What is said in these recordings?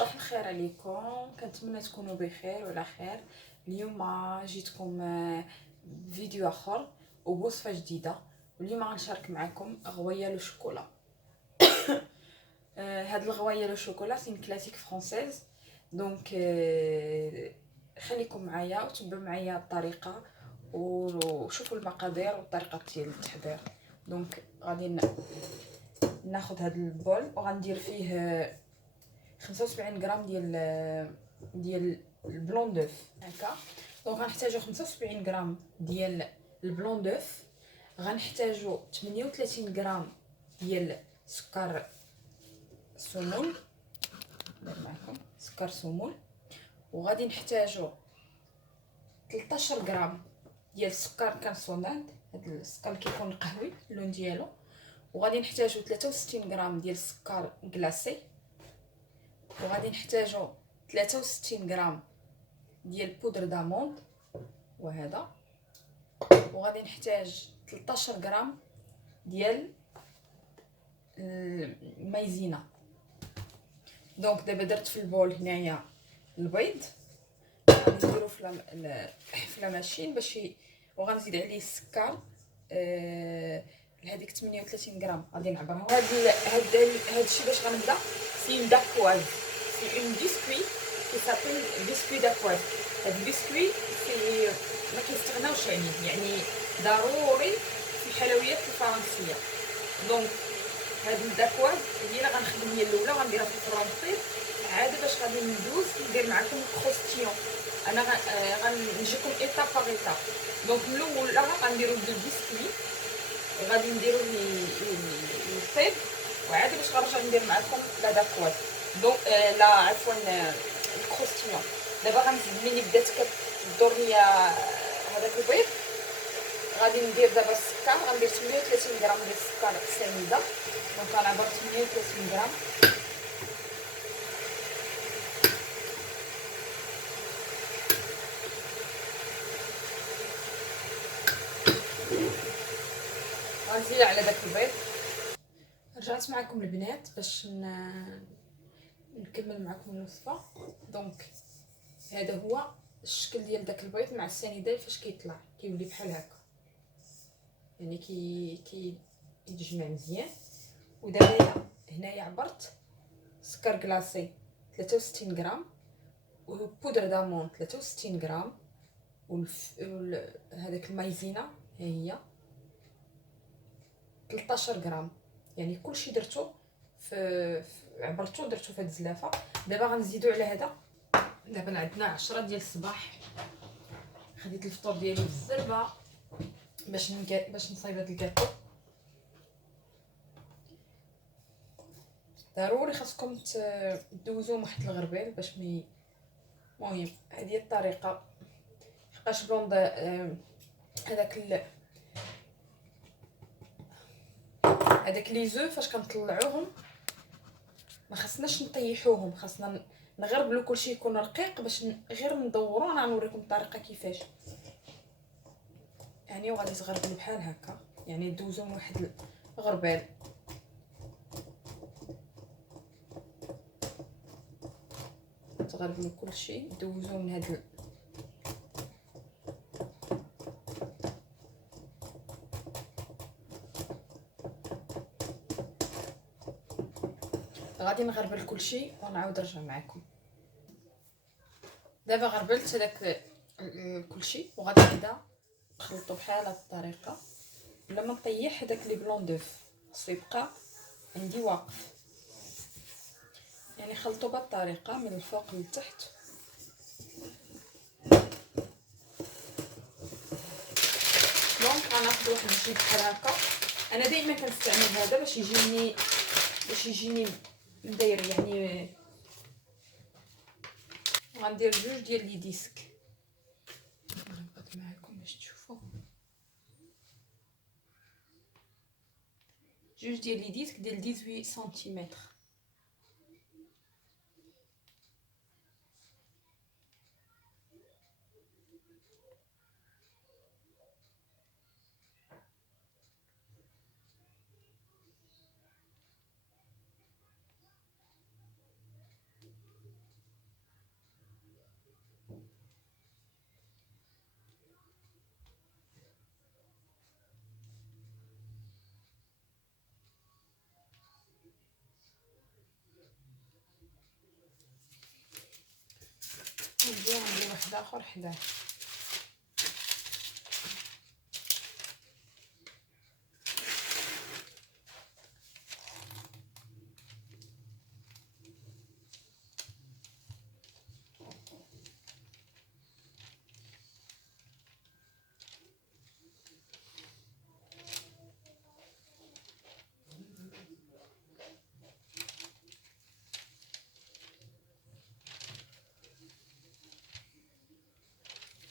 صباح الخير عليكم، كنتمنى تكونوا بخير وعلى خير. اليوم جيتكم فيديو اخر وبوصفه جديده، واليوم غنشارك معكم غويه لو شوكولا. هاد الغويه لو شوكولا سي كلاسيك فرونسيز. دونك خليكم معايا وتبعوا معايا الطريقه وشوفوا المقادير والطريقه ديال التحضير. دونك غادي ناخذ هاد البول وغندير فيه 75 غرام ديال البلون دوف هكا. دونك غنحتاجو 75 غرام ديال البلون دوف، غنحتاجو 38 غرام ديال سكر سمول، ندير معكم سكر سمول، وغادي نحتاجو 13 غرام ديال السكر كنسوناد، هاد السكر كيكون قهوي اللون ديالو، وغادي نحتاجو 63 غرام ديال السكر كلاصي، وغادي نحتاجو 63 غرام ديال بودر داموند وهذا، وغادي نحتاج 13 غرام ديال المايزينا. دونك دابا درت في البول هنايا البيض، غادي نديرو في لا ماشين باش وغنزيد عليه السكر. لهاديك 38 غرام غادي نعبرها. هاد الشيء باش غنبدا سي داكواز، سي اون بسكوي كي سابيل بسكوي داكواز. هاد البسكوي سي ما كيستغناوش عليه، يعني ضروري في الحلويات الفرنسيه. دونك هاد الداكواز هي اللي غنخدم هي الاولى، غنديرها في الفران طيب عاد باش غادي ندوز ندير معكم الكروستيون. انا غنجيكم ايطاب باغ ايطاب. دونك من الاول غنديروا البسكوي، غادي نديروا الطيب وعاد باش غنرجع ندير معكم لا داكواز. دونك لا عفوا الكروستيون. دابا غنزيد ملي بدات كدور ليا هذاك البيض، غادي ندير دابا السكر، غندير 38 غرام ديال السكر سنيده. دونك غنعبر 38 غرام. غنزيد على داك البيض. رجعت معكم البنات باش نكمل معكم الوصفه. دونك هذا هو الشكل ديال داك البيض مع السنيده فاش كيطلع كيولي بحال هكا، يعني يتجمع مزيان. ودابا هنايا عبرت سكر كلاصي 63 غرام، وبودر دامون 63 غرام، هذاك المايزينا ها هي 13 غرام. يعني كلشي درتو عبرتو درتو في هاد الزلافه. دابا غنزيدو على هذا. دابا عندنا 10 ديال الصباح، خديت الفطور ديالي بالزربه باش نصايب هاد الكاكو. ضروري خاصكم تدوزوهم واحد الغربيل باش المهم هذه هي الطريقه. حقاش بلوند هذاك لي زو فاش كنطلعوهم ما خصناش نطيحوهم، خاصنا نغربلو كلشي يكون رقيق باش غير ندورو. انا غنوريكم الطريقه كيفاش يعني. وغادي تغربلو بحال هكا، يعني دوزوهم واحد الغربال. تغربلو كلشي دوزوه من هاد غادي نغربل كلشي ونعاود نرجع معكم. دابا غربلت هذاك كلشي وغادي نبدا نخلطو بحال هاد الطريقه بلا ما نطيح هذاك لي بلون دوف، خصو يبقى عندي واقف. يعني خلطو بهاد الطريقه من الفوق للتحت. دونك غناخذ واحد الجيب بحال هكا. انا دائما كنستعمل هذا باش يجيني مداير، يعني غندير جوج ديال لي ديسك. غنقاد معكم باش تشوفوا جوج ديال لي ديسك ديال 18 سنتيمتر. واحد اخر حداه.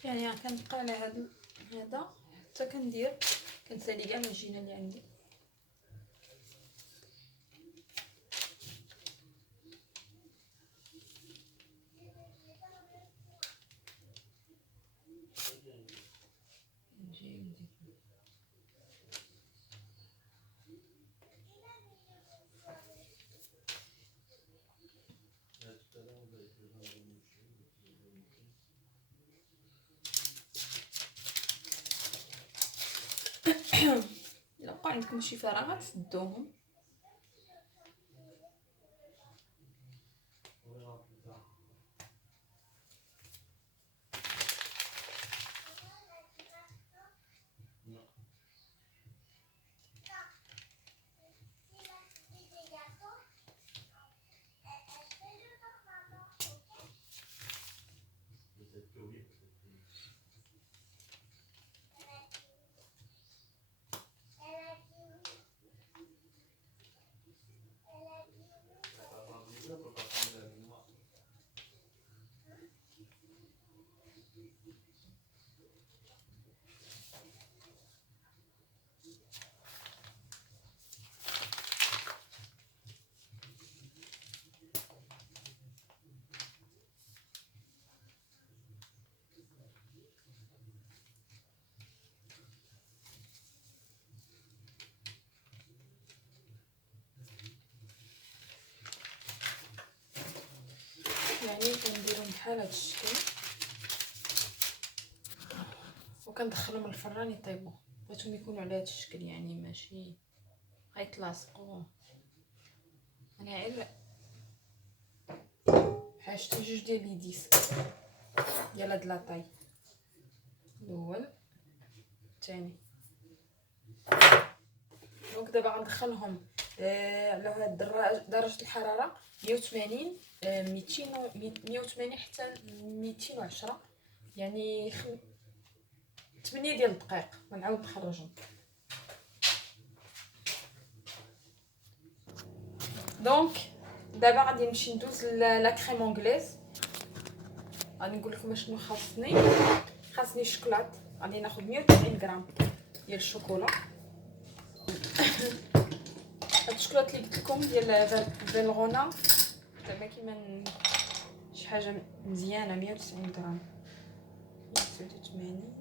يعني كنبقى على هذا حتى كندير كنسالي كاع العجينه اللي عندي. الا بقى عندكم شي فراغات سدوهم. يعني كنديرهم بحال هاد الشكل وكندخلهم الفران يطيبوا. بغيتهم يكونوا على هاد الشكل يعني ماشي غيتلاصقوا. انا غير حاجتي جوج ديال لي ديسك ديال هاد لاطاي، الاول الثاني. دونك دابا غندخلهم على هاد درجه الحراره 180 200 180 حتى 210 يعني 8 ديال الدقائق. غنعاود نخرجهم. دونك دابا غادي نمشي ندوز لا كريم اونغليز. غادي نقول لكم اشنو خاصني الشوكولات. غادي ناخذ 190 غرام ديال الشوكولا. هاد الشوكولات اللي قلت لكم ديال فالغونا زعما كيما شي حاجه مزيانه. 190 غرام 189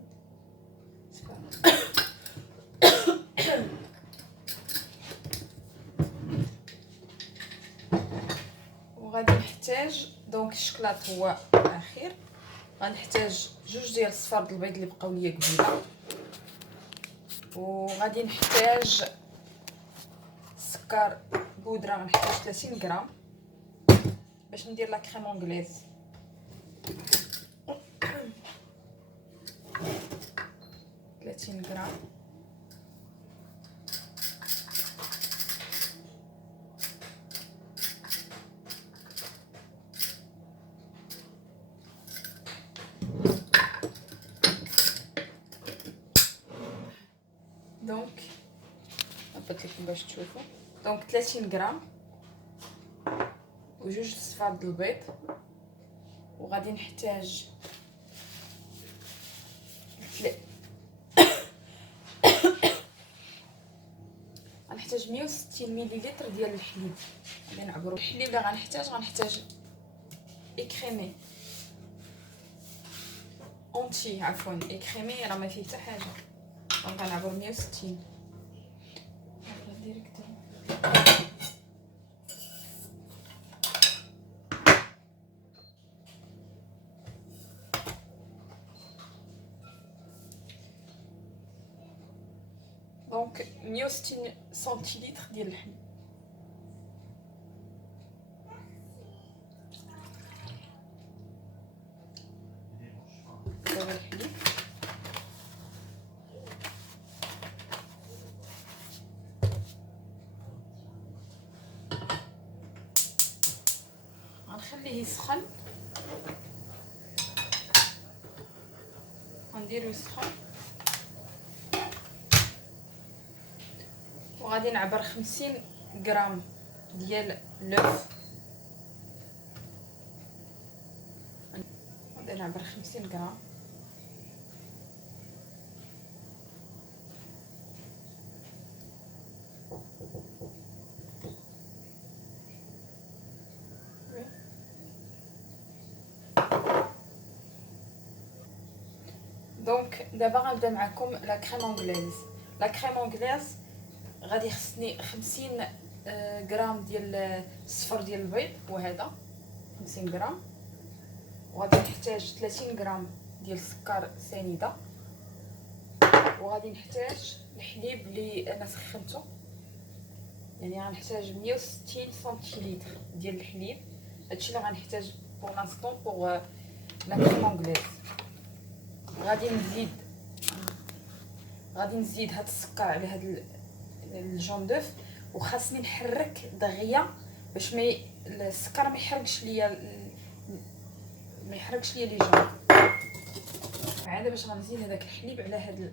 وغادي نحتاج دونك الشوكولات هو الاخير. غنحتاج جوج ديال الصفار د البيض اللي بقاو ليا قبيله، وغادي نحتاج السكر بودره. غنحتاج 30 غرام باش ندير لا كريم اونغليز. ثلاثين غرام. دونك نحط لكم باش تشوفوا. دونك 30 غرام وجوج صفار د البيض. وغادي نحتاج غنحتاج 160 مليلتر ديال الحليب. غادي نعبروا الحليب اللي غنحتاج اكريمي اونتي، عفوا اكريمي راه ما فيه حتى حاجه. دونك غنعبر 160 ديريكت. دونك 160 سنتيلتر ديال الحليب. نخليه يسخن، غنديرو يسخن وغادي نعبر 50 غرام ديال لوف، غادي نعبر 50 غرام. دونك دابا غنبدا معكم لا كريم انغليز. لا كريم انغليز غادي خصني 50 غرام ديال الصفر ديال البيض، وهذا 50 غرام، وغادي نحتاج 30 غرام ديال السكر سنيده، وغادي نحتاج الحليب اللي انا سخنته، يعني غنحتاج 160 سنتيلتر ديال الحليب. هادشي اللي غنحتاج بور لانستون بور لا كريم انغليز. غادي نزيد هاد السكر على هاد الجون دوف، وخاصني نحرك دغيا باش السكر ما يحرقش ليا لي جون. عاد باش غنزيد هذاك الحليب على هاد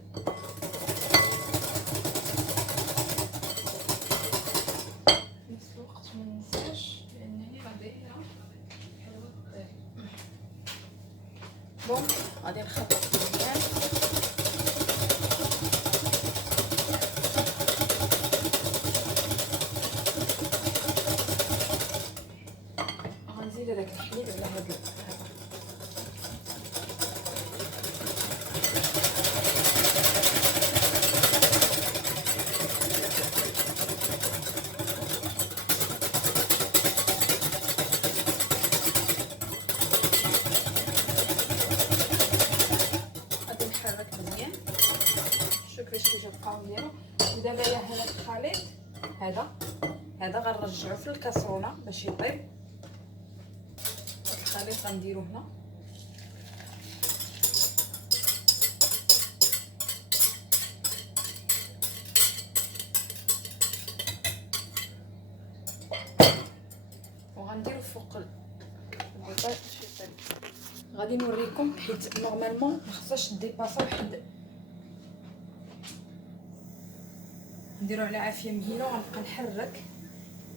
نفس الوقت ما ننساش لانني راه دايره حلوه الطيب. دونك غادي نخلط مزيان، غنزيد هذاك الحليب على هذا غادي نحرك مزيان. شوف كيفاش كيبقاو نديرو. ودابا يا هذا الخليط هذا غنرجعو في الكاسرونه باش يطيب. الخليط غنديرو هنا، وغنديرو فوق البيض. غادي نوريكم حيت نورمالمون ما خصهاش ديباسا واحد. نديرو على عافيه مهيله وغنبقى نحرك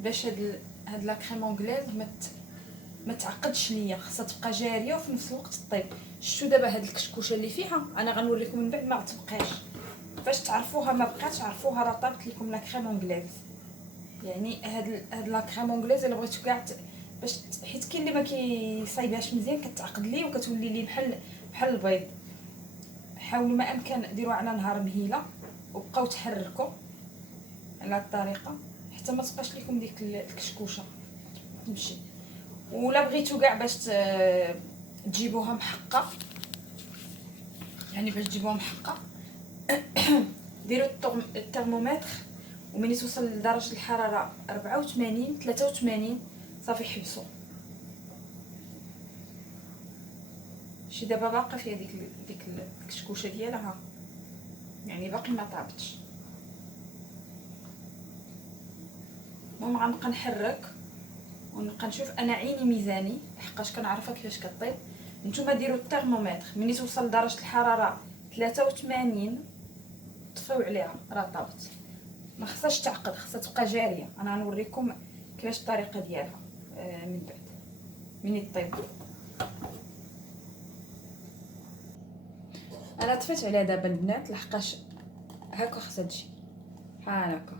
باش هاد لا كريم انغليز ما تعقدش ليا، خاصها تبقى جاريه وفي نفس الوقت طيب. شفتوا دابا هاد الكشكوشه اللي فيها انا غنوريكم من بعد ما تبقاش، فاش تعرفوها ما بقاتش عرفوها راه طابت لكم لا كريم انغليز. يعني هاد لا كريم انغليز الا بغيتو كاع باش حيت كاين اللي ما كيصايبهاش مزيان كتعقد ليه وكتولي ليه بحال البيض. حاولوا ما امكن ديروها على نهار مهيله وبقاو تحركوا على الطريقه حتى ما تبقاش لكم ديك الكشكوشه تمشي. ولا بغيتو كاع باش تجيبوها محقه، يعني باش تجيبوها محقه ديروا الترمومتر، وملي توصل لدرجه الحراره 84 83 صافي حبسوا. شي دابا باقا فيها ديك الكشكوشه ديالها، يعني باقي ما طابتش. المهم غنبقى نحرك ونبقى نشوف. انا عيني ميزاني لحقاش كنعرفها كيفاش كطيب. نتوما ديروا الترمومتر ملي توصل لدرجه الحراره 83 طفيو عليها راه طابت. ما خصهاش تعقد، خصها تبقى جاريه. انا غنوريكم كيفاش الطريقه ديالها من بعد ملي طيب. انا طفيت عليها دابا البنات لحقاش هكا خصها تجي بحال هكا.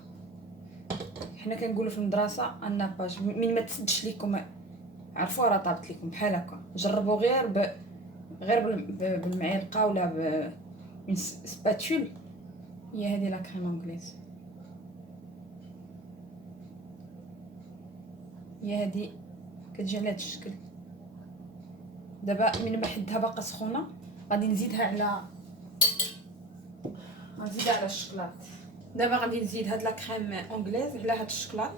حنا كنقولوا في المدرسه الناباج من ما تسدش لكم عرفوا راه طابت لكم بحال هكا. جربوا غير بالمعلقه ولا من سباتول. هي هذه لا كريم انغليز، هي هذه كتجي على هذا الشكل. دابا من ما حدها باقا سخونه غادي نزيدها على الشكلاط. دابا غادي نزيد هاد لا كريم انغليز على هاد الشكلاط.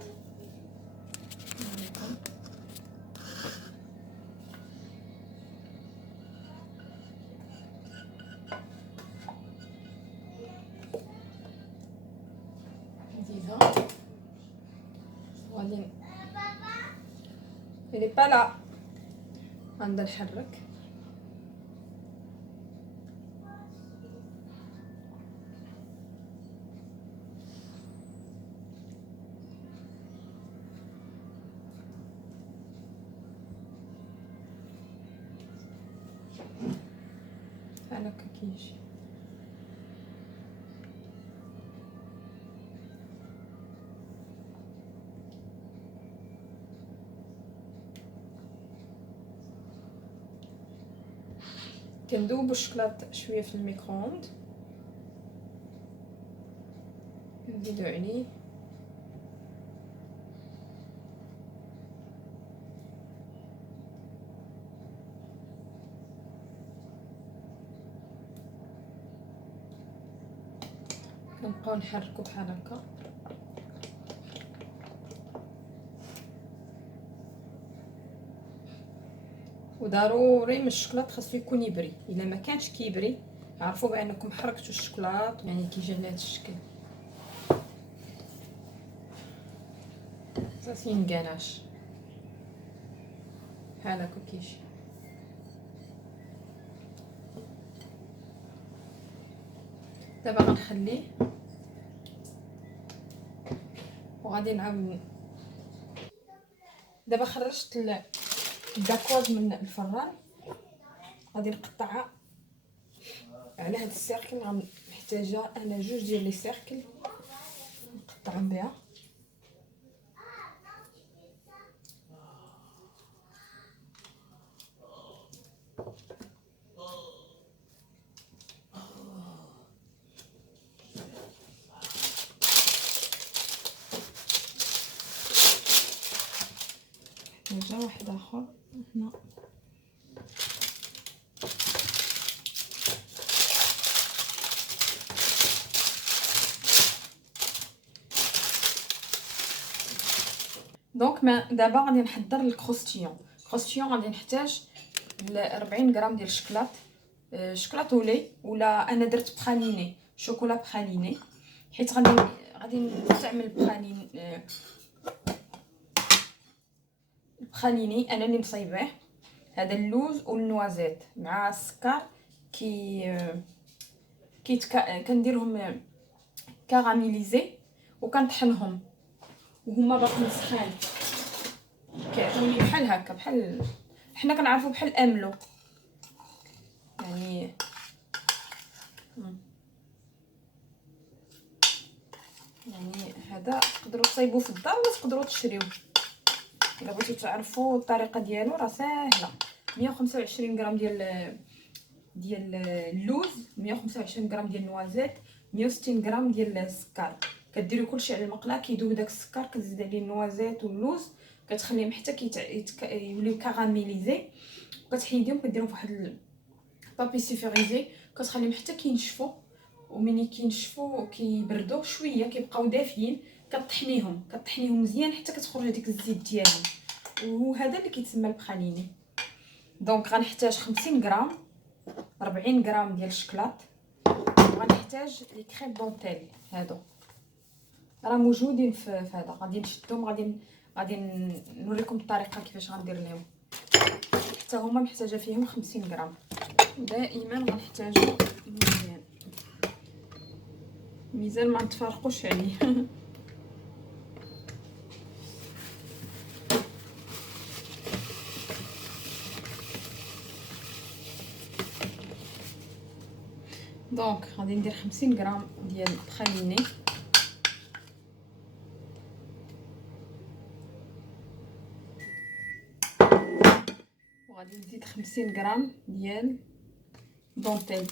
نزيدها غادي اللي با لا غنبدا نحرك. بحال هكا كيجي. كندوب الشكلاط شويه في الميكرووند، نزيدو عليه كنبقاو نحركو بحال هكا. وضروري من الشكلاط خاصو يكون يبري، الا ما كانش كيبري عرفوا بانكم حركتوا الشكلاط، يعني كيجي على هذا الشكل. صافي مكاناش بحال هكا كيجي. دابا غنخليه وغادي نعاود. دابا خرجت الداكواز من الفران، غادي نقطعها على هاد السيركل. غنحتاجها انا جوج ديال لي سيركل نقطعهم بها. نحتاج واحد اخر هنا. دونك دابا غادي نحضر الكروستيون. الكروستيون غادي نحتاج 40 غرام ديال الشكلاط، شكلاط ولي، ولا انا درت براليني شوكولا براليني، حيت غادي نستعمل براليني انا اللي مصايباه. هذا اللوز والنوازيت مع السكر كنديرهم كاراميليزي وكنطحنهم وهما باقيين سخان، كيعطوني بحال هكا، بحال حنا كنعرفوا بحال املو يعني. يعني هذا تقدروا تصايبوه في الدار ولا تقدروا تشريوه. الا بغيتو تعرفوا الطريقه ديالو راه ساهله. 125 غرام ديال اللوز، 125 غرام ديال النوازيت، 160 غرام ديال السكر. كديروا كلشي على المقله، كيذوب داك السكر، كتزيد عليه النوازيت واللوز، كتخليهم حتى يوليو كاراميليزي، وكتحيديهم كديرهم فواحد البابي سيفوريزي، كتخليهم حتى كينشفوا. ومني كينشفوا كيبردوا شويه كيبقاو دافيين، كطحنيهم مزيان حتى كتخرج هذيك الزيت ديالهم، وهذا اللي كيتسمى البخاليني. دونك غنحتاج 50 غرام، 40 غرام ديال الشكلاط، وغنحتاج لي كريم دونتيل. هادو راه موجودين في هذا، غادي نشدهم، غادي نوريكم الطريقه كيفاش غندير لهم. حتى هما محتاجه فيهم 50 غرام. دائما غنحتاجو ميزان ما نتفارقوش عليه. دونك غادي ندير 50 غرام ديال البخاليني، وغادي نزيد 50 غرام ديال دونتيل،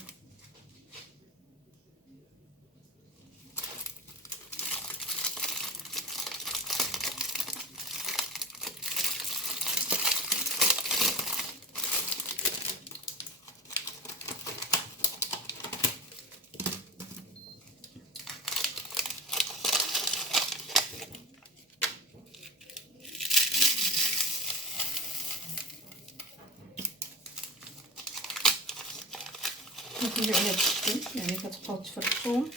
كيجيو على هذا الشكل، يعني كتبقاو تفرشوهم.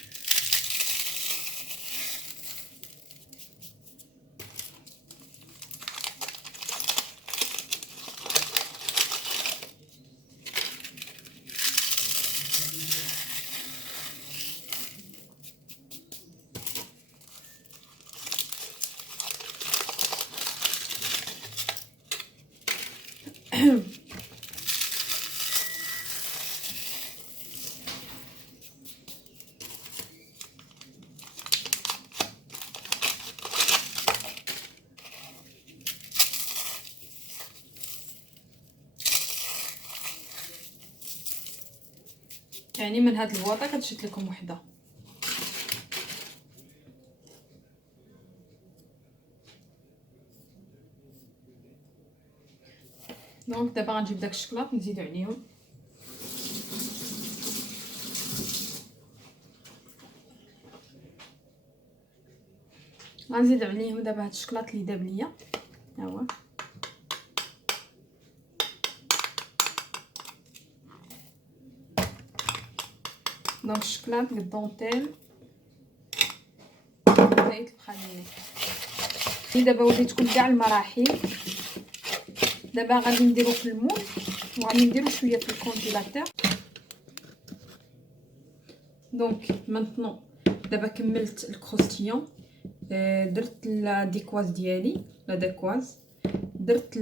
يعني من هاد البواطه كتشد لكم وحده. دونك دابا غنجيب داك الشكلاط نزيدو عليهم. غنزيد عليهم دابا هاد الشكلاط اللي داب ليا، ها هو. دونك الشكلاط بالدونتيل زايد الخليني. دابا وريتكم كاع المراحل. دابا غادي نديرو في المول وغادي نديرو شويه في الكونجيلاتور. دونك مانطنو دابا كملت الكروستيون. درت لا ديكواز ديالي، لا داكواز، درت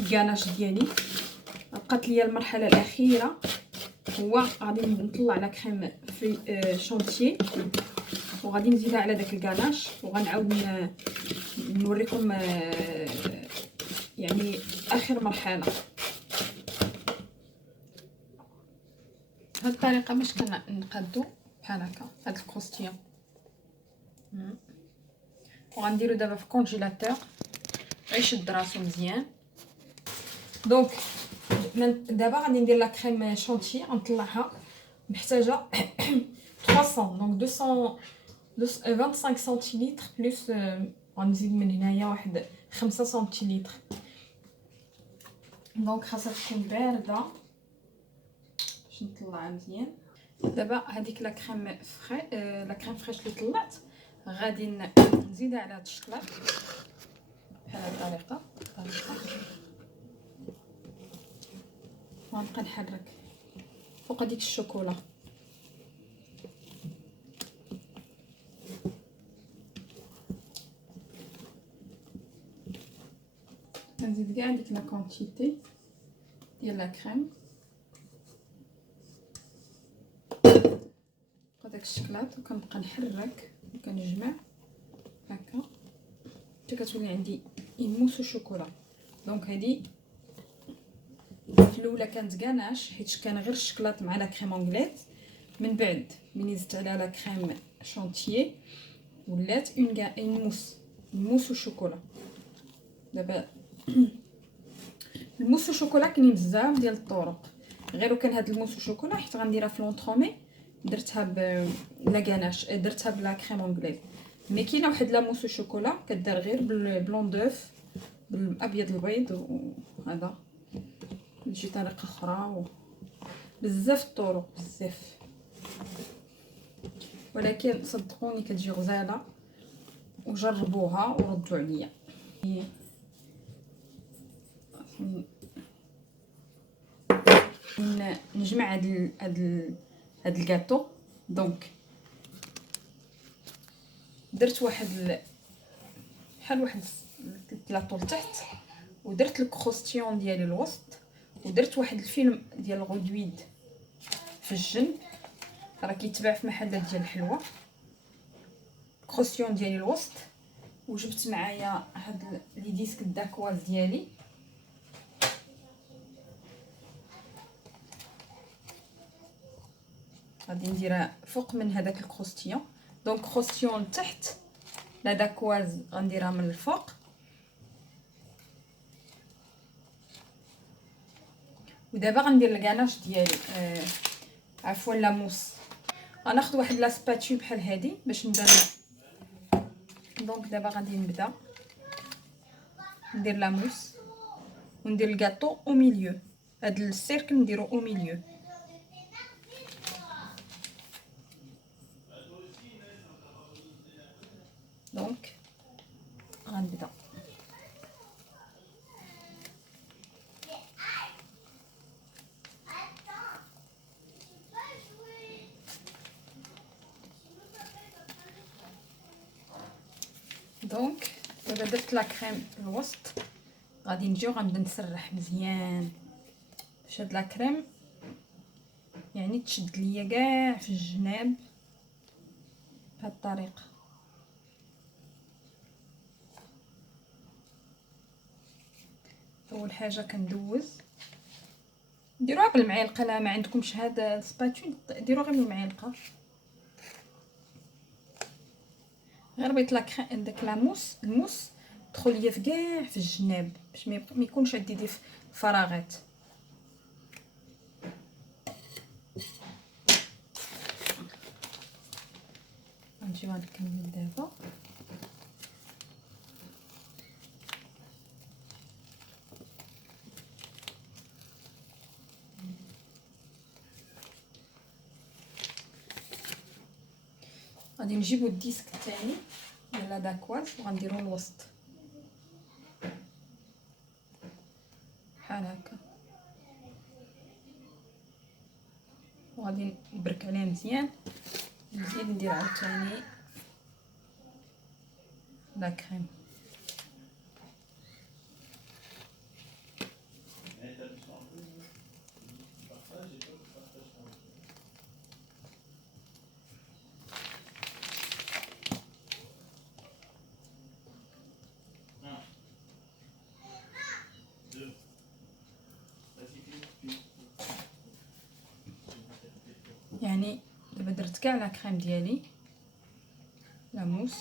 الكاناش ديالي. بقات ليا المرحله الاخيره، هو غادي نطلع لا كريم في شونتيي وغادي نزيدها على داك الكاناش، وغنعاود نوريكم يعني اخر مرحله. هاد الطريقه باش كنقادو بحال هكا هاد الكروستيون. وغنديرو دابا في الكونجيلاتور يشد راسو مزيان. دونك دابا غادي ندير لا كريم شونتيي غنطلعها. محتاجه 300 دونك 25 سنتيلتر بلس غنزيد من هنايا واحد 5 سنتيلتر. دونك خاصها تكون بارده باش نطلعها مزيان. دابا هذيك لا كريم لا كريم فريش اللي طلعت غادي نزيدها على هاد الشكلاط بحال هاد الطريقه. وغنبقى نحرك فوق هذيك الشوكولا. نزيد كاع ديك لا كونتيتي ديال لا كريم داك الشكلاط، وكنبقى نحرك وكنجمع هكا حتى كتولي عندي موس وشوكولا. دونك هذه في الاولى كانت كاناش حيت كان غير الشكلاط مع لا كريم انغليز. من بعد ملي زدت عليها لا كريم شونتيي ولات اون موس وشوكولا. دابا الموس وشوكولا كاينين بزاف ديال الطرق، غير كان هاد الموس وشوكولا حيت غنديرها في لونطرومي درتها بلا كاناش، درتها بلا كريم انغليز. مي كاينه واحد لا موس وشوكولا كدار غير بالبلون دوف بالابيض البيض، وهذا تجي طريقه اخرى بزاف الطرق بزاف، ولكن صدقوني كتجي غزاله وجربوها وردوا عليا. نجمع هاد الكاطو. دونك درت واحد بحال واحد البلاطو لتحت، ودرت الكروستيون ديالي الوسط، ودرت واحد الفيلم ديال الغدويد في الجنب راه كيتباع في محلات ديال الحلوى. الكروستيون ديالي الوسط، وجبت معايا هاد لي ديسك داكواز ديالي. غادي نديرها فوق من هذاك الكروستيون. دونك كروستيون تحت، لا داكواز غنديرها من الفوق. ودابا غندير الكاناش ديالي عفوا لاموس. غناخذ واحد لا سباتول بحال هادي باش نبدا. دونك دابا غادي نبدا ندير لاموس وندير الكاطو او ميليو. هاد السيركل نديرو او ميليو. دونك غنبدا دونك دابا درت لا كريم الوسط غادي نجيو غنبدا نسرح مزيان باش هاد لا كريم يعني تشد ليا كاع في الجناب بهاد الطريقه. اول حاجه كندوز، ديروها بالمعلقه، لا ما عندكمش هذا السباتول ديروها غير بالمعلقه، غير بغيت داك لاموس الموس تدخل ليا في كاع في الجناب باش ما يكونش عندي فراغات. غنجيو غنكمل دابا. غادي نجيبو الديسك الثاني ديال داكواز وغنديرو الوسط بحال هكا، وغادي نبرك عليه مزيان، نزيد ندير عاوتاني لا كريم. يعني دابا درت كاع لا كريم ديالي لاموس،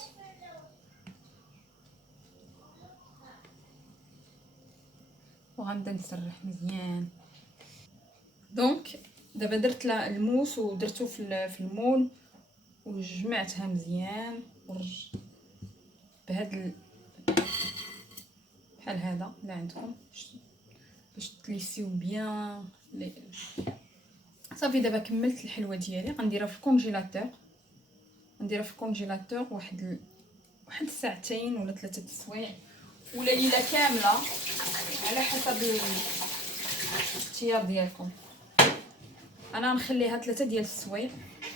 وغنبدا نسرح مزيان. دونك دابا درت الموس ودرتو في المول وجمعتها مزيان بهاد بحال هذا اللي عندكم باش تليسيو بيان صافي. دابا كملت الحلوه ديالي، غنديرها في الكونجيلاتور، نديرها في الكونجيلاتور واحد ساعتين ولا 3 سوايع ولا ليله كامله على حسب الاختيار ديالكم. انا نخليها 3 ديال السوايع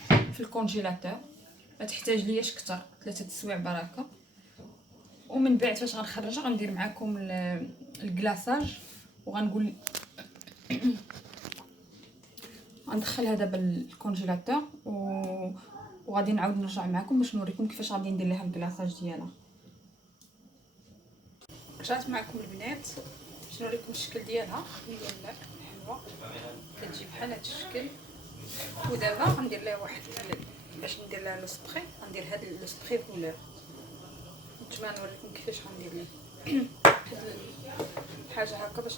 في الكونجيلاتور، ما تحتاج لياش كتر، 3 سوايع بركه. ومن بعد فاش غنخرجها غندير معكم الكلاصاج وغنقول غندخلها دابا الكونجيلاتور وغادي نعاود نرجع معكم باش نوريكم كيفاش غادي ندير ليها الكلاصاج ديالها. رجعت معكم البنات باش نوريكم الشكل ديالها ديال الحلوه، كتجي بحال هذا الشكل. ودابا غندير ليها واحد باش ندير لها لو سبري، غندير هذا لو سبري كولور. نتمنى نوريكم كيفاش غندير ليه واحد الحاجه هكا باش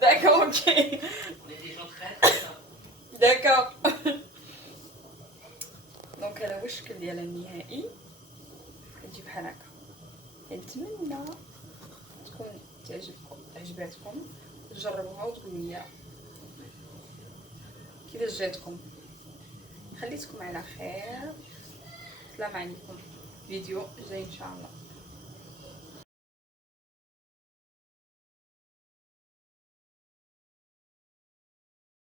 D'accord, ok. On est des gens très simples. D'accord. دونك هذا هو الشكل ديالها النهائي، كتجي بحال هكا. نتمنى تكون عجباتكم، تجربوها وتقولوا لي كيفاش جاتكم. خليتكم على خير، السلام عليكم، فيديو جاي ان شاء الله.